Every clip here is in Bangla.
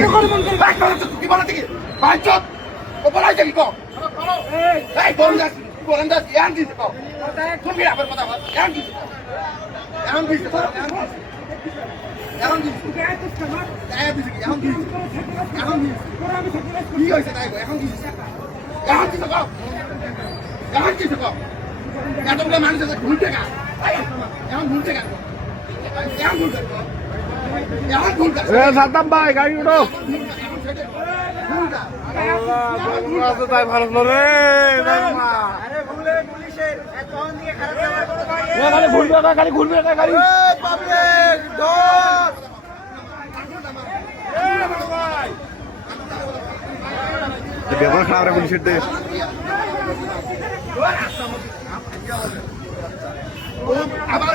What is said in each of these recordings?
কি বলে থেকে বাইচত ও বলাই যাবি কো এই বলেন দাস ইয়ান দিতে কো তুমি আবার কথা বল ইয়ান দিতে এখন দিতে এখন দিতে কি হয়েছে তাই এখন দিতে এখন দিতে কো এখন দিতে কো এতগুলো মানুষ আছে ঘুরতে গা এখন ঘুরতে গা এখন ঘুরতে এখন ঘুরতে সাদ্দাম ভাই গাড়ি উঠো তাই ভালো রে খালি ঘুরবে গাড়ি ব্যবহার খারাপ রে পুলিশের দেশ আবার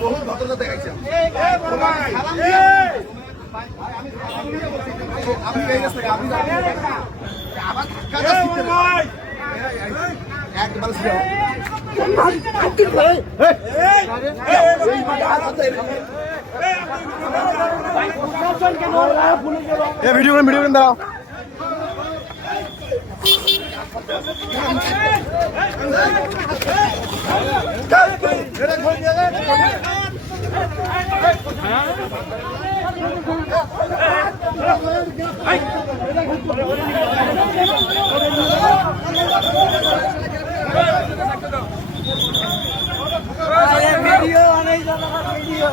বহুত ভদ্রতা দেখাইছে আমি এই রাস্তা আমি আবার একবার ভিডিও করেন দাঁড়াও ভিডিও অনেক ভিডিও